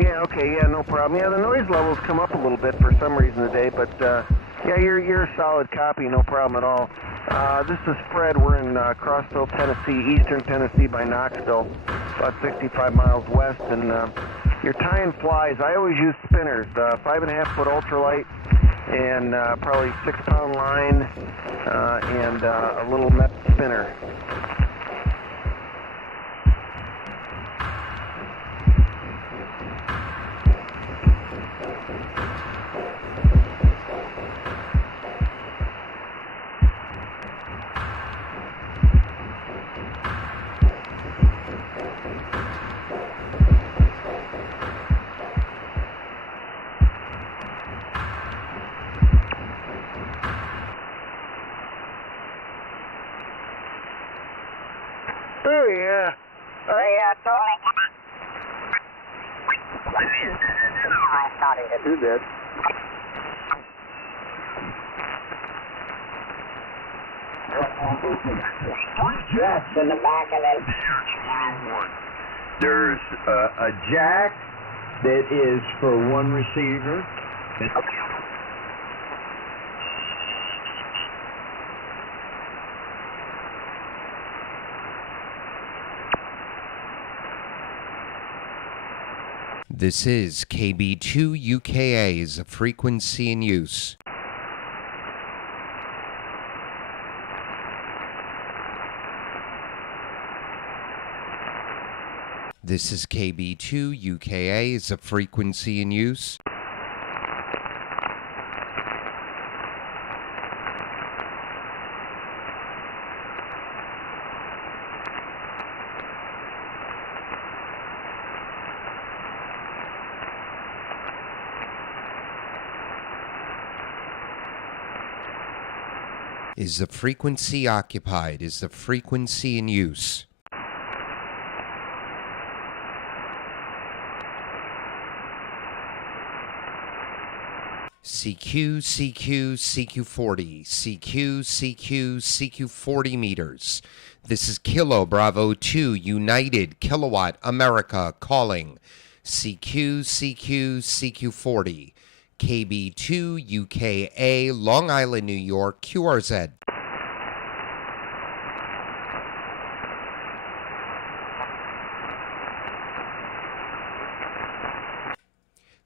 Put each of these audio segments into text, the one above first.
Yeah, okay, yeah, no problem. Yeah, the noise levels come up a little bit for some reason today, but yeah, you're a solid copy, no problem at all. This is Fred. We're in Crossville, Tennessee, eastern Tennessee by Knoxville, about 65 miles west, and you're tying flies. I always use spinners, 5.5 foot ultralight, and probably 6-pound line, and a little net spinner. Oh, yeah. Totally. I'm starting to do this. Jacks in the back of it. There's a jack that is for one receiver. This is KB2 UKA's frequency in use. This is KB2 UKA's frequency in use. Is the frequency occupied? Is the frequency in use? CQ, CQ, CQ40, CQ, CQ, CQ40 meters. This is Kilo Bravo 2 United Kilowatt America calling. CQ, CQ, CQ40. KB2 UKA Long Island, New York, QRZ.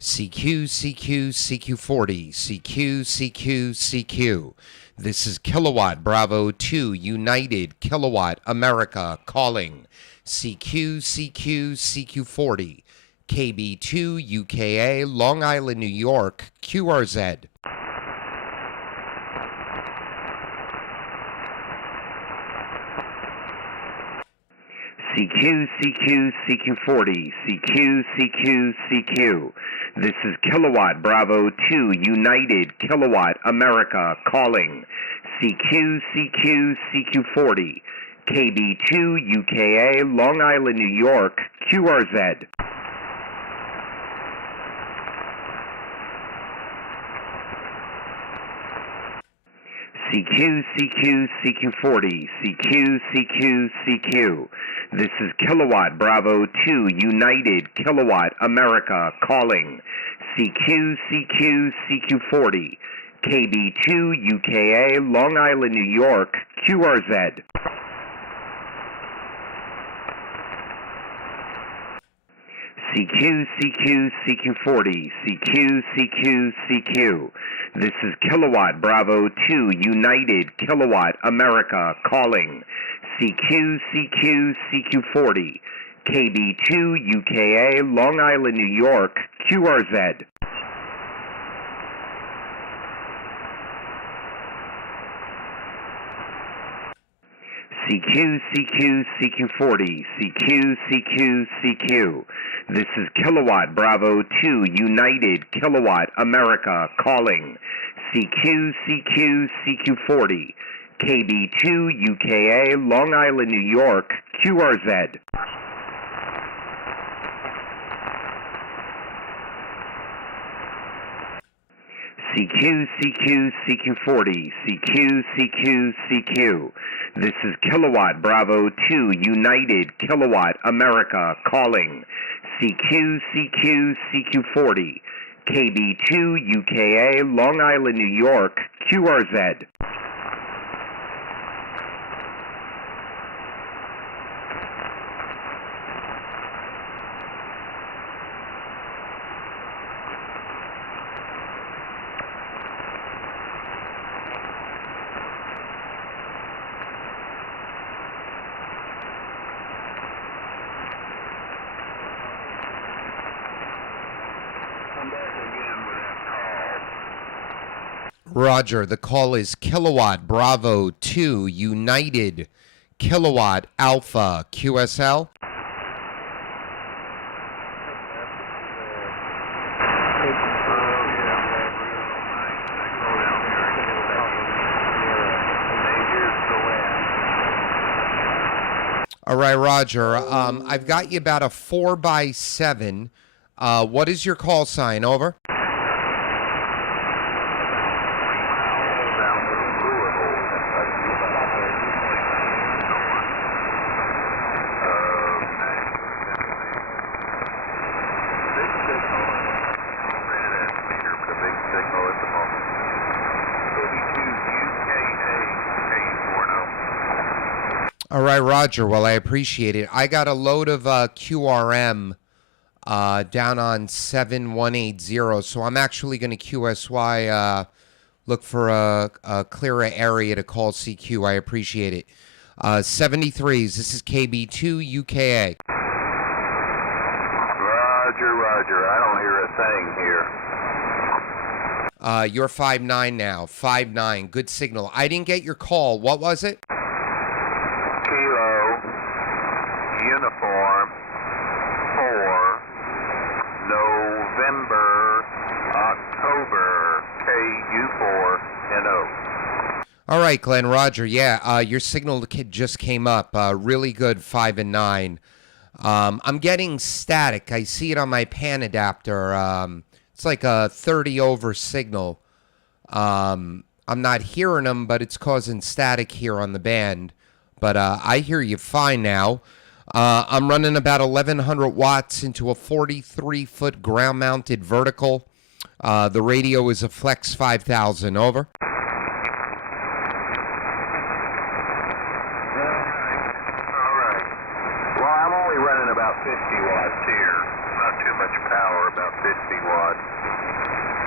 CQ, CQ, CQ40, CQ, CQ, CQ. This is Kilowatt Bravo 2 United Kilowatt America calling. CQ, CQ, CQ40. KB2 UKA Long Island, New York, QRZ. CQ, CQ, CQ40, CQ, CQ, CQ. This is Kilowatt Bravo 2 United Kilowatt America calling. CQ, CQ, CQ40. KB2 UKA Long Island, New York, QRZ. CQ, CQ, CQ40, CQ, CQ, CQ. This is Kilowatt Bravo 2 United Kilowatt America calling. CQ, CQ, CQ40. KB2 UKA Long Island, New York, QRZ. CQ, CQ, CQ40, CQ, CQ, CQ. This is Kilowatt Bravo 2 United Kilowatt America calling. CQ, CQ, CQ40. KB2 UKA Long Island, New York, QRZ. CQ, CQ, CQ40, CQ, CQ, CQ. This is Kilowatt Bravo 2 United Kilowatt America calling. CQ, CQ, CQ40. KB2 UKA Long Island, New York, QRZ. CQ, CQ, CQ40, CQ, CQ, CQ. This is Kilowatt Bravo 2 United Kilowatt America calling. CQ, CQ, CQ40. KB2 UKA, Long Island, New York, QRZ. Roger, the call is Kilowatt Bravo 2 United Kilowatt Alpha QSL. All right, Roger. I've got you about a 4x7. What is your call sign? Over. All right, Roger. Well, I appreciate it. I got a load of QRM down on 7180, so I'm actually going to QSY look for a clearer area to call CQ. I appreciate it. 73s, this is KB2 UKA. Roger. I don't hear a thing here. You're 5-9 now. 5-9. Good signal. I didn't get your call. What was it? Kilo, uniform, 4, November, October, KU4, NO. All right, Glenn. Roger. Yeah, your signal just came up. Really good, 5 and 9. I'm getting static. I see it on my pan adapter. It's like a 30 over signal. I'm not hearing them, but it's causing static here on the band. But I hear you fine now. I'm running about 1,100 watts into a 43-foot ground-mounted vertical. The radio is a Flex 5000. Over. About 50 watts here, not too much power, about 50 watts,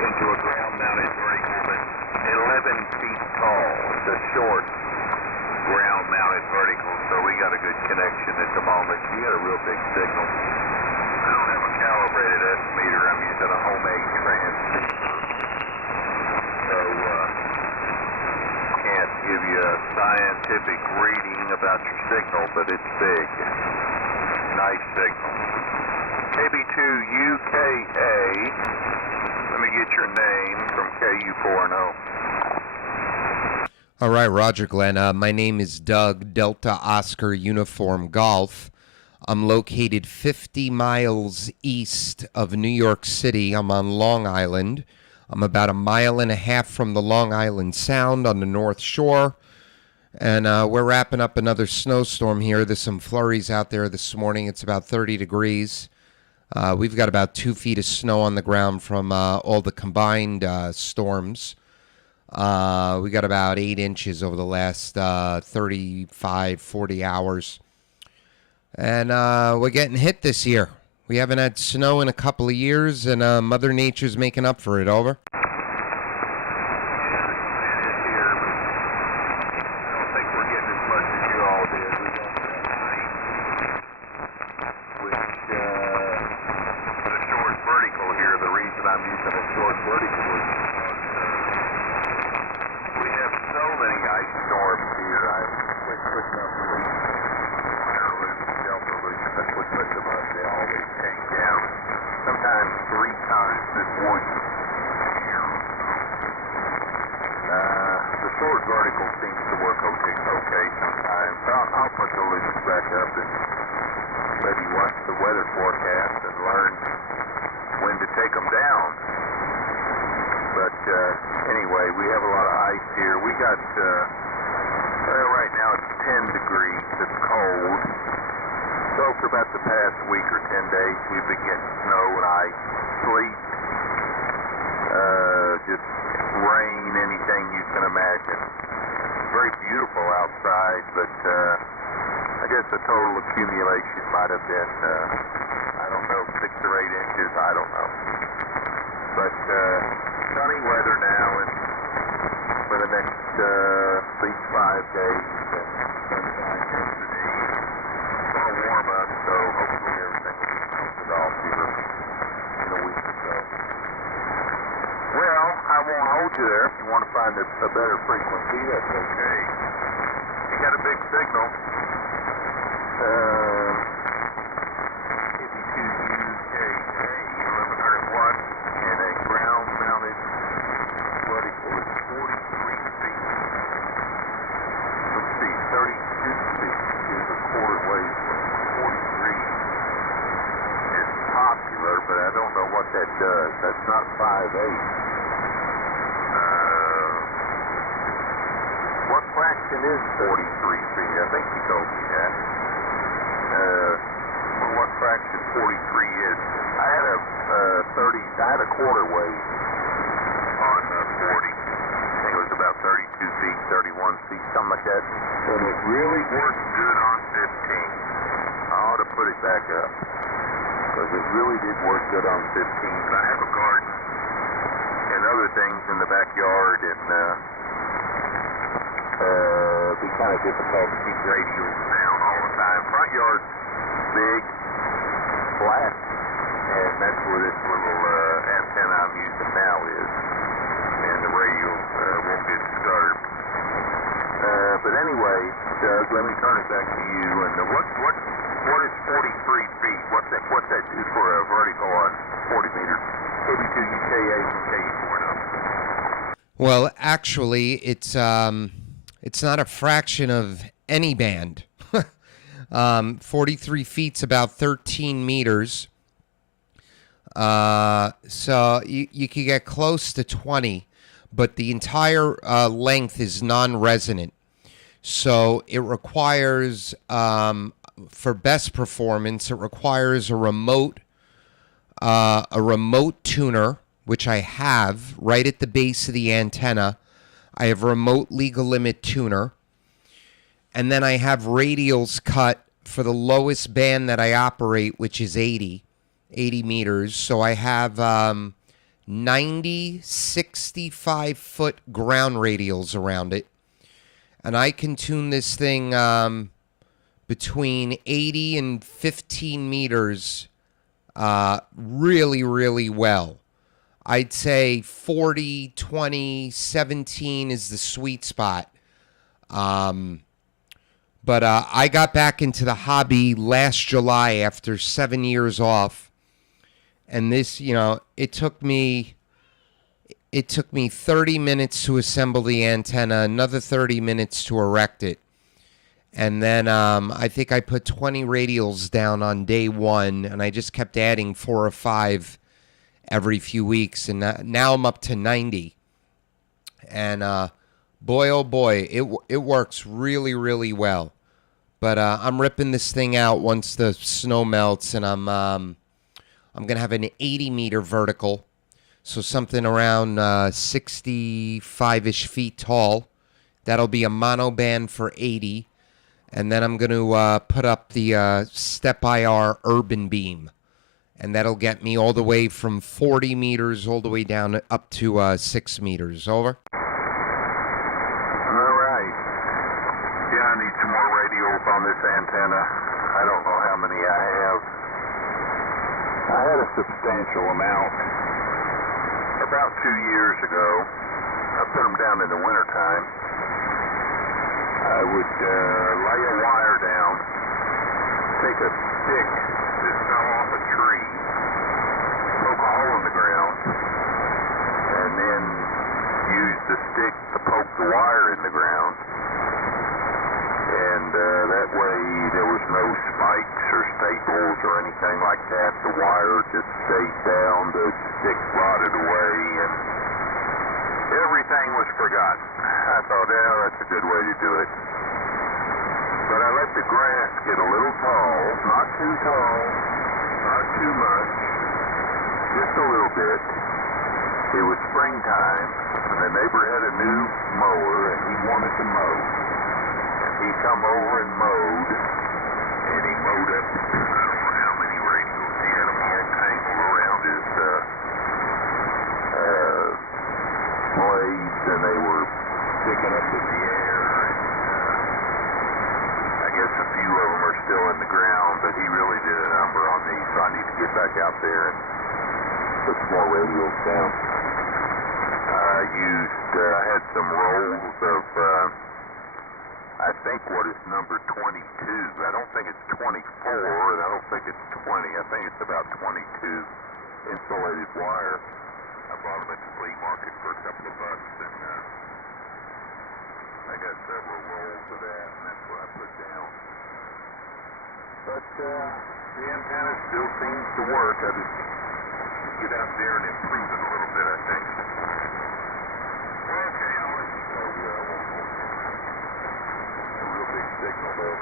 into a ground-mounted vertical that's 11 feet tall. It's a short ground-mounted vertical, so we got a good connection at the moment. You got a real big signal. I don't have a calibrated estimator. I'm using a homemade transceiver, so can't give you a scientific reading about your signal, but it's big. Nice signal. KB2 UKA. Let me get your name from KU4NO. All right, Roger, Glenn. My name is Doug, Delta Oscar Uniform Golf. I'm located 50 miles east of New York City. I'm on Long Island. I'm about 1.5 miles from the Long Island Sound on the North Shore. And we're wrapping up another snowstorm here. There's some flurries out there this morning. It's about 30 degrees. We've got about 2 feet of snow on the ground from all the combined storms. We got about 8 inches over the last 35, 40 hours. And we're getting hit this year. We haven't had snow in a couple of years, and Mother Nature's making up for it. Over. about the past week or 10 days, we've been getting snow and ice, sleet, just rain, anything you can imagine. Very beautiful outside, but I guess the total accumulation might have been, I don't know, 6 or 8 inches, I don't know. But sunny weather now and for the next at least 5 days, and sunshine yesterday. It's going to warm up, so hopefully everything will be melted off here in a week or so. Well, I won't hold you there. If you want to find a better frequency, that's okay. You got a big signal. 52 UKA, 1100 watts, and a ground-mounted vertical is 43 feet. Let's see, 32 feet is a quarter wavelength. 43 is popular, but I don't know what that does. That's not 5/8. What fraction is 43 feet? I think you told me that. What fraction 43 is? I had a quarter wave on 40. I think it was about 32 feet, 31 feet, something like that. And it really worked good on 15. I ought to put it back up, because it really did work good on 15. But I have a garden and other things in the backyard, and it'd be kind of difficult to keep radios down all the time. Front yard's big, flat, and that's where this little antenna I'm using now is. And the radio won't get disturbed. But anyway, Doug, let me turn it back to you. And what is 43 feet? What's that do for a vertical on 40 meters? 42 UKA from KE4. Well, actually, it's not a fraction of any band. 43 feet's about 13 meters. So you could get close to 20, but the entire length is non-resonant. So it requires, for best performance, it requires a remote tuner, which I have right at the base of the antenna. I have a remote legal limit tuner. And then I have radials cut for the lowest band that I operate, which is 80 meters. So I have 90 65-foot ground radials around it. And I can tune this thing between 80 and 15 meters really, really well. I'd say 40, 20, 17 is the sweet spot. But I got back into the hobby last July after 7 years off. And this, it took me 30 minutes to assemble the antenna, another 30 minutes to erect it. And then I think I put 20 radials down on day one, and I just kept adding 4 or 5 every few weeks. And now I'm up to 90. And boy, oh boy, it works really, really well. But I'm ripping this thing out once the snow melts, and I'm going to have an 80-meter vertical, so something around 65-ish feet tall. That'll be a mono band for 80. And then I'm going to put up the Step IR Urban Beam. And that'll get me all the way from 40 meters all the way down up to 6 meters. Over. All right. Yeah, I need some more radios on this antenna. I don't know how many I have. I had a substantial amount. About 2 years ago, I put them down in the wintertime. I would lay a wire down, take a stick that fell off a tree, poke a hole in the ground, and then use the stick to poke the wire in the ground. And that way there was no spikes or staples or anything like that. The wire just stayed down, the stick rotted away, and everything was forgotten. I thought, yeah, that's a good way to do it. But I let let the grass get a little tall, not too tall, not too much, just a little bit. It was springtime, and the neighbor had a new mower, and he wanted to mow. And he come over and mowed, and he mowed up, I don't know how many radials. He had them all tangled around his blades, and they were sticking up in the air. And I guess a few of them are still in the ground, but he really did a number on these, so I need to get back out there and put some more radials down. I had some rolls of, I think what is number 22. I don't think it's 24, and I don't think it's 20. I think it's about 22 insulated wire. I bought them at the flea market for a couple of bucks, and I got several rolls of that, and that's what I put down. But the antenna still seems to work. I just get out there and improve it a little bit, I think. Okay, I'll let you go. A real big signal, though.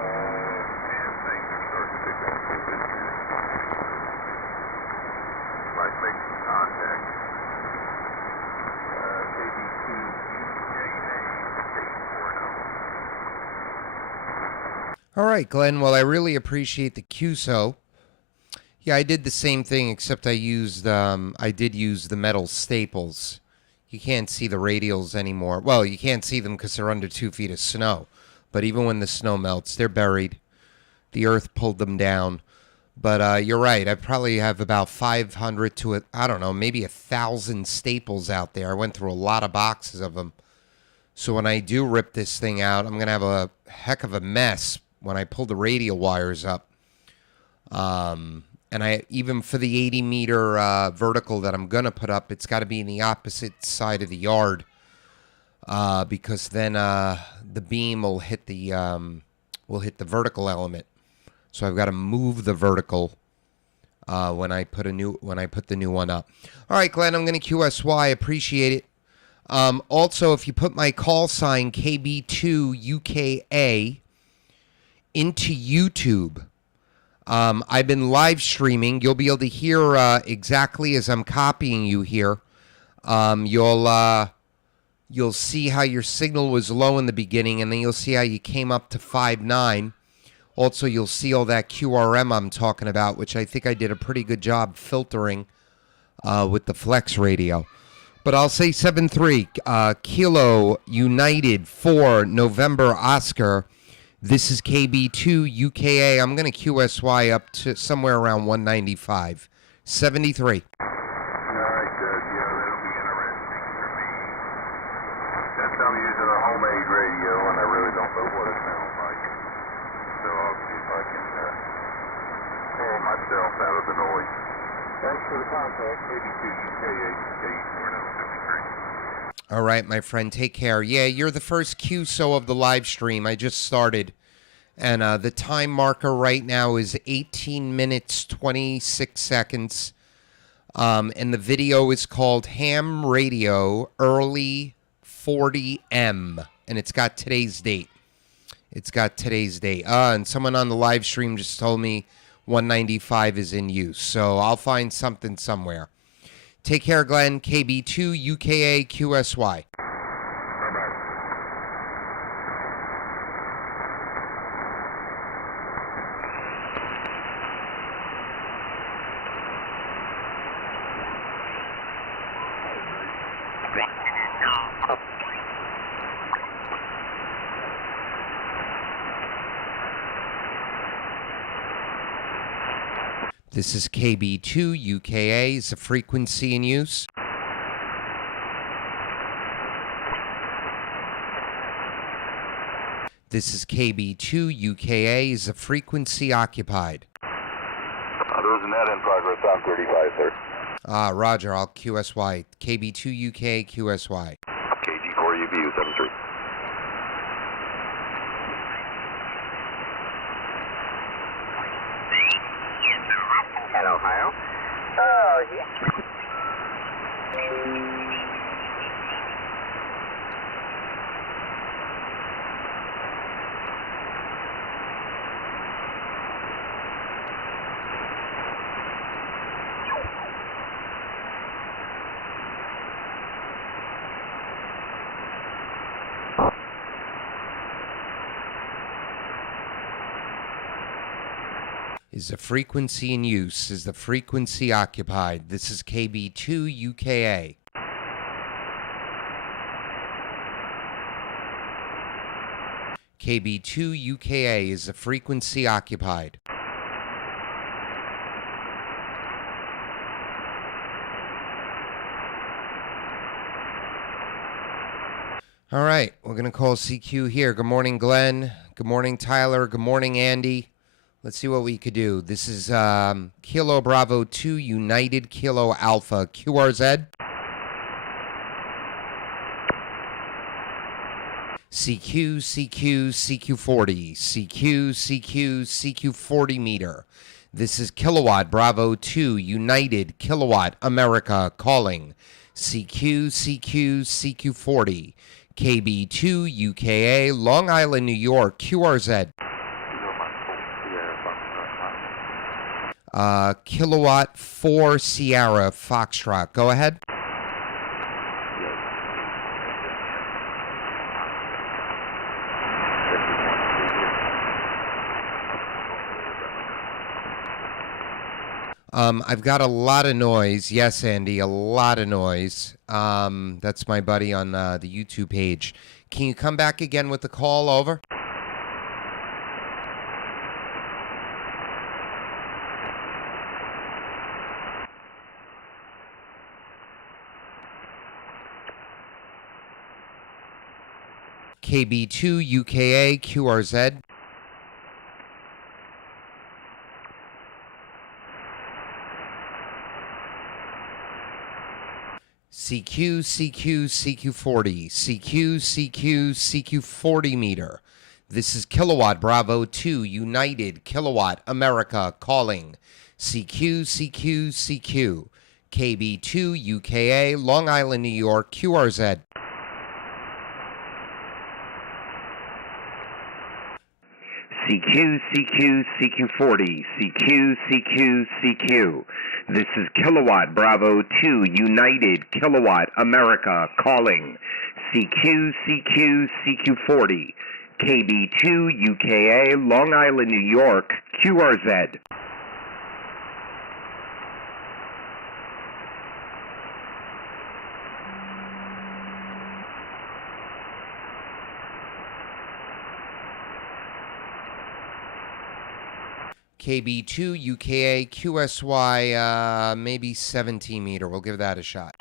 And things are starting to pick up a little bit here. Might make some contact. KB2 UKA 840. All right, Glenn. Well, I really appreciate the QSO. Yeah, I did the same thing, except I did use the metal staples. You can't see the radials anymore. Well, you can't see them because they're under 2 feet of snow. But even when the snow melts, they're buried. The earth pulled them down. But you're right. I probably have about 500 to, I don't know, maybe 1,000 staples out there. I went through a lot of boxes of them. So when I do rip this thing out, I'm going to have a heck of a mess when I pull the radial wires up. And even for the 80-meter vertical that I'm going to put up, it's got to be in the opposite side of the yard because then the beam will hit the vertical element. So I've got to move the vertical when I put the new one up. All right, Glenn, I'm going to QSY. Appreciate it. Also, if you put my call sign KB2UKA into YouTube. I've been live streaming. You'll be able to hear exactly as I'm copying you here. You'll see how your signal was low in the beginning, and then you'll see how you came up to 5.9. Also, you'll see all that QRM I'm talking about, which I think I did a pretty good job filtering with the Flex radio. But I'll say 7-3, Kilo United 4 November Oscar. This is KB2 UKA. I'm going to QSY up to somewhere around 195. 73. All right, yeah, that'll be interesting for me. Since I'm using a homemade radio and I really don't know what it sounds like. So I'll see if I can pull myself out of the noise. Thanks for the contact, KB2 UKA 84073. All right, my friend, take care. Yeah, you're the first QSO of the live stream. I just started. And the time marker right now is 18 minutes, 26 seconds. And the video is called Ham Radio Early 40M. And it's got today's date. And someone on the live stream just told me 195 is in use. So I'll find something somewhere. Take care, Glenn. KB2 UKA QSY. This is KB2 UKA. Is the frequency in use? This is KB2 UKA. Is the frequency occupied? There is a net in progress on 35, sir. Roger. I'll QSY. KB2 UKA QSY. KG4UBU 73. Hello, Heil. Oh, yeah. Is the frequency in use? Is the frequency occupied? This is KB2 UKA. KB2 UKA, is the frequency occupied? All right, we're going to call CQ here. Good morning, Glenn. Good morning, Tyler. Good morning, Andy. Let's see what we could do. This is Kilo Bravo 2 United Kilo Alpha QRZ. CQ, CQ, CQ40. CQ, CQ, CQ40 meter. This is Kilowatt Bravo 2 United Kilowatt America calling. CQ, CQ, CQ40. KB2 UKA, Long Island, New York, QRZ. Kilowatt 4 Sierra Foxtrot. Go ahead. I've got a lot of noise. Yes, Andy, a lot of noise. That's my buddy on the YouTube page. Can you come back again with the call? Over. KB2 UKA QRZ. CQ, CQ, CQ40. CQ, CQ, CQ40 meter. This is Kilowatt Bravo 2 United Kilowatt America calling. CQ, CQ, CQ. KB2 UKA, Long Island, New York, QRZ. CQ, CQ, CQ40, CQ, CQ, CQ. This is Kilowatt Bravo 2 United Kilowatt America calling. CQ, CQ, CQ40, KB2 UKA, Long Island, New York, QRZ. KB2 UKA QSY, maybe 17 meter. We'll give that a shot.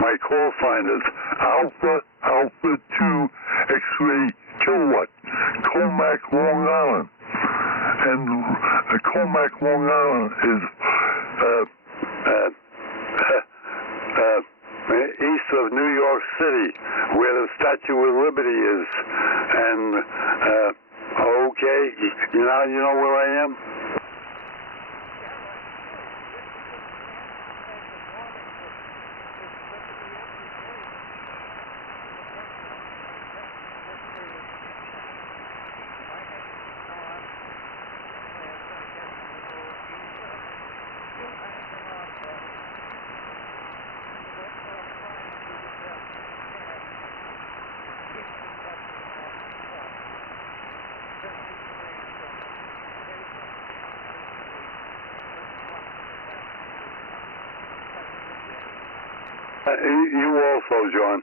My call sign is Alpha 2 X-ray Kilowatt, Comac, Long Island. And Comac, Long Island is east of New York City, where the Statue of Liberty is. And, okay, you know where I am? You also, John.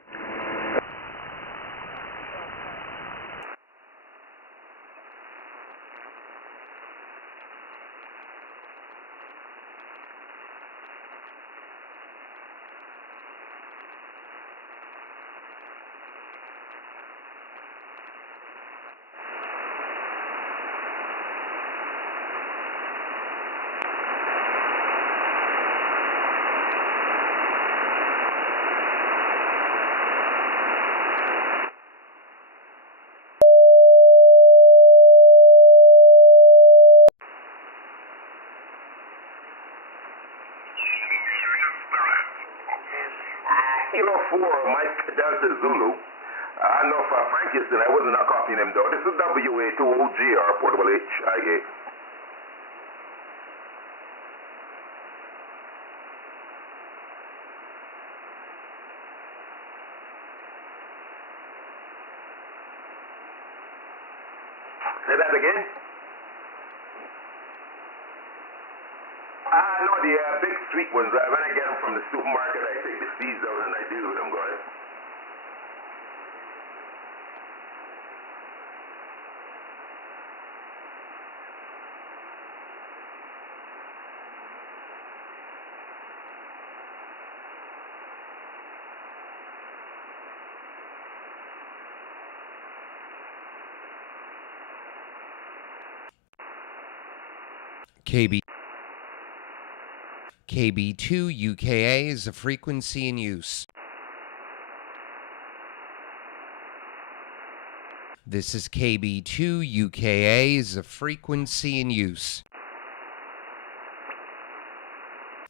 Kilo 4, Mike Delta Zulu. I know for Frank Houston, I wasn't copying him though. This is WA2OGR, Portable HIA. Say that again? I know the big street ones. When I get them from the supermarket, I take the seeds out and I deal with them, guys. KB2 UKA is a frequency in use. This is KB2 UKA is a frequency in use.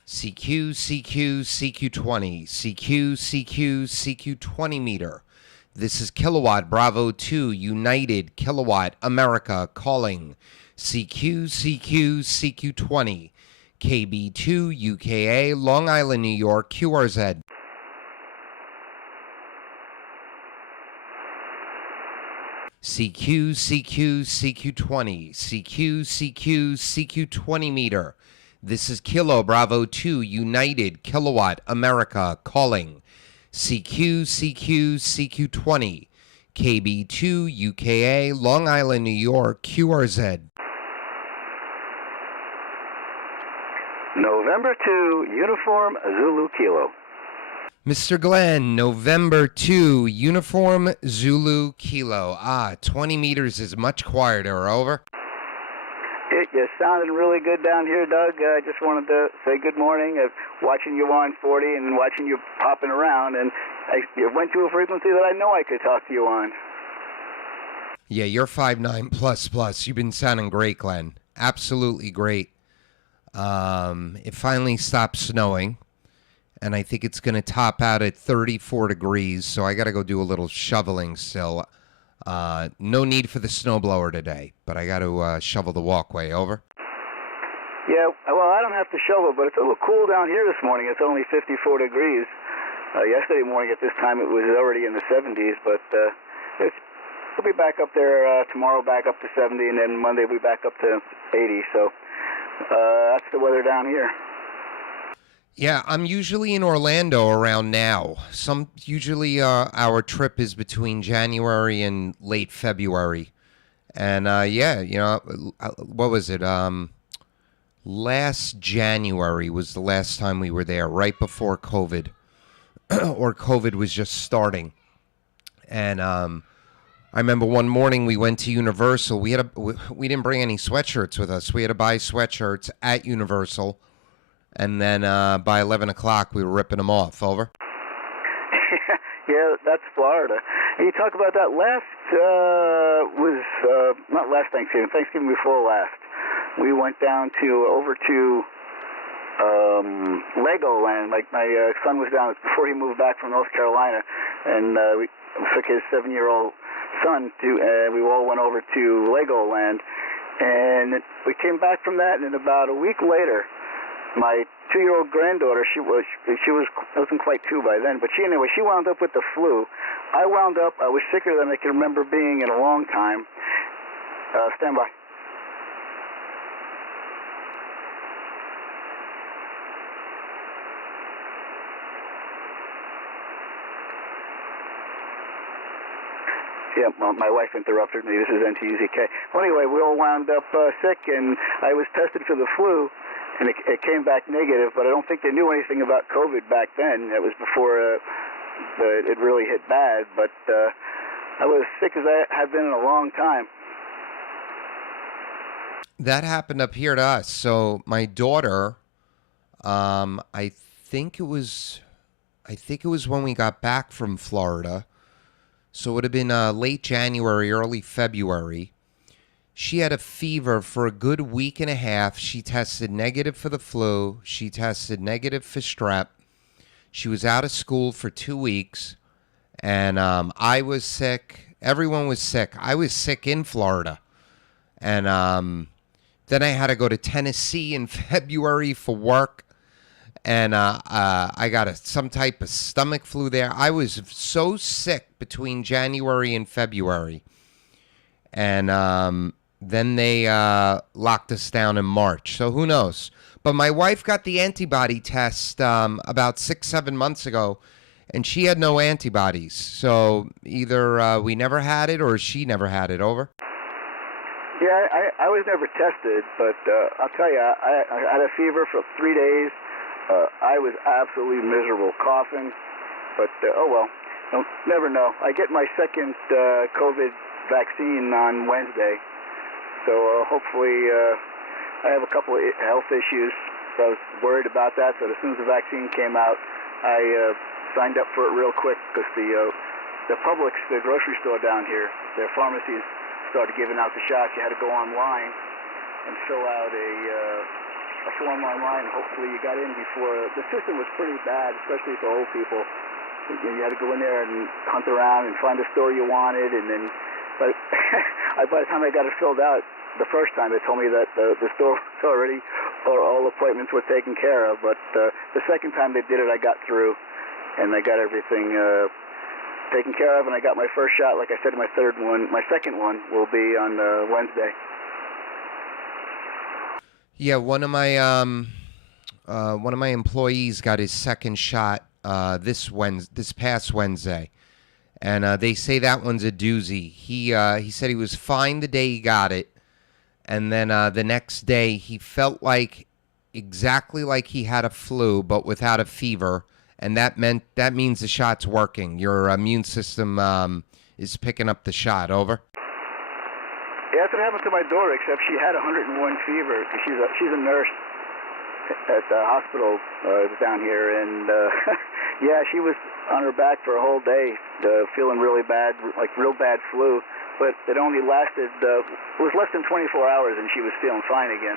CQ, CQ, CQ20, CQ, CQ, CQ20 meter. This is Kilowatt Bravo 2 United Kilowatt America calling. CQ, CQ, CQ20. KB2 UKA, Long Island, New York, QRZ. CQ, CQ, CQ20, CQ, CQ, CQ20 meter. This is Kilo Bravo 2 United Kilowatt America calling. CQ, CQ, CQ20, KB2 UKA, Long Island, New York, QRZ. November 2, Uniform Zulu Kilo. Mr. Glenn, November 2, Uniform Zulu Kilo. 20 meters is much quieter, over. You're sounding really good down here, Doug. I just wanted to say good morning. Watching you on 40 and watching you popping around, and you went to a frequency that I know I could talk to you on. Yeah, you're 5'9 plus. You've been sounding great, Glenn. Absolutely great. It finally stopped snowing, and I think it's going to top out at 34 degrees, so I got to go do a little shoveling still. No need for the snowblower today, but I got to shovel the walkway, over. Yeah, well, I don't have to shovel, but it's a little cool down here this morning. It's only 54 degrees. Yesterday morning at this time it was already in the 70s, but we'll be back up there tomorrow, back up to 70, and then Monday we'll be back up to 80, so that's the weather down here. Yeah, I'm usually in Orlando around now. Usually our trip is between January and late February. And what was it? Last January was the last time we were there, right before COVID. Or COVID was just starting. And I remember one morning we went to Universal. We didn't bring any sweatshirts with us. We had to buy sweatshirts at Universal. And then by 11 o'clock, we were ripping them off, over. Yeah, that's Florida. And you talk about that last, not last Thanksgiving before last. We went down over to Legoland. Like my son was down before he moved back from North Carolina. And we took his 7-year-old son we all went over to Legoland. And we came back from that, and about a week later, my 2-year-old granddaughter, she wasn't quite 2 by then, but she wound up with the flu. I was sicker than I can remember being in a long time. Stand by. Yeah, my wife interrupted me. This is NTUZK. Well, anyway, we all wound up sick, and I was tested for the flu. And it came back negative, but I don't think they knew anything about COVID back then. It was before it really hit bad, but I was sick as I had been in a long time. That happened up here to us. So my daughter, I think it was when we got back from Florida. So it would have been late January, early February. She had a fever for a good week and a half. She tested negative for the flu. She tested negative for strep. She was out of school for 2 weeks, and I was sick. Everyone was sick. I was sick in Florida. And then I had to go to Tennessee in February for work. And I got some type of stomach flu there. I was so sick between January and February. And then they locked us down in March. So who knows? But my wife got the antibody test about 6-7 months ago, and she had no antibodies. So either we never had it or she never had it. Over. Yeah, I was never tested, but I'll tell you, I had a fever for 3 days. I was absolutely miserable, coughing, but oh well, never know. I get my second COVID vaccine on Wednesday, so hopefully I have a couple of health issues, so I was worried about that. So as soon as the vaccine came out, I signed up for it real quick because the Publix, the grocery store down here, their pharmacies started giving out the shots. You had to go online and fill out a form online. Hopefully you got in before. The system was pretty bad, especially for old people. You had to go in there and hunt around and find the store you wanted, and then, but by the time I got it filled out the first time, they told me that the store was already, or all appointments were taken care of. But the second time they did it, I got through, and I got everything taken care of, and I got my first shot. Like I said, my second one will be on Wednesday. Yeah, one of my employees got his second shot this past Wednesday, and they say that one's a doozy. He said he was fine the day he got it, and then the next day he felt exactly like he had a flu, but without a fever, and that means the shot's working. Your immune system is picking up the shot. Over. Yeah, that's what happened to my daughter, except she had 101 fever. She's a nurse at the hospital down here, and yeah, she was on her back for a whole day, feeling really bad, like real bad flu. But it only lasted, it was less than 24 hours, and she was feeling fine again.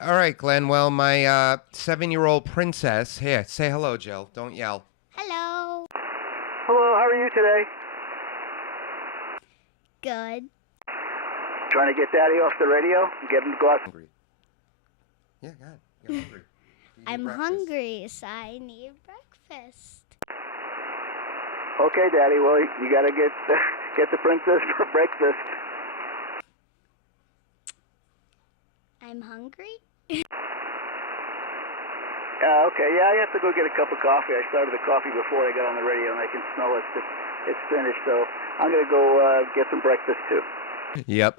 All right, Glenn. Well, my 7-year-old princess. Here, say hello, Jill. Don't yell. Hello. Hello, how are you today? Good. Trying to get Daddy off the radio? Get him to go out. Hungry. Yeah, God. You're hungry. I'm hungry, so I need breakfast. Okay, Daddy. Well, you got to get the princess for breakfast. I'm hungry? Okay. Yeah, I have to go get a cup of coffee. I started the coffee before I got on the radio, and I can smell it's finished. So I'm gonna go get some breakfast too. Yep,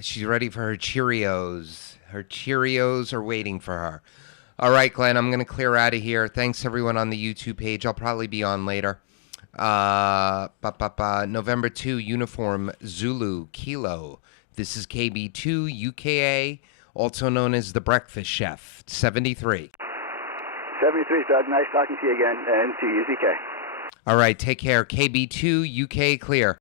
she's ready for her Cheerios. Her Cheerios are waiting for her. All right, Glenn, I'm going to clear out of here. Thanks, everyone on the YouTube page. I'll probably be on later. November 2, Uniform Zulu Kilo. This is KB2 UKA, also known as the Breakfast Chef, 73. 73, Doug. Nice talking to you again, and to you, ZK. All right, take care. KB2 UK clear.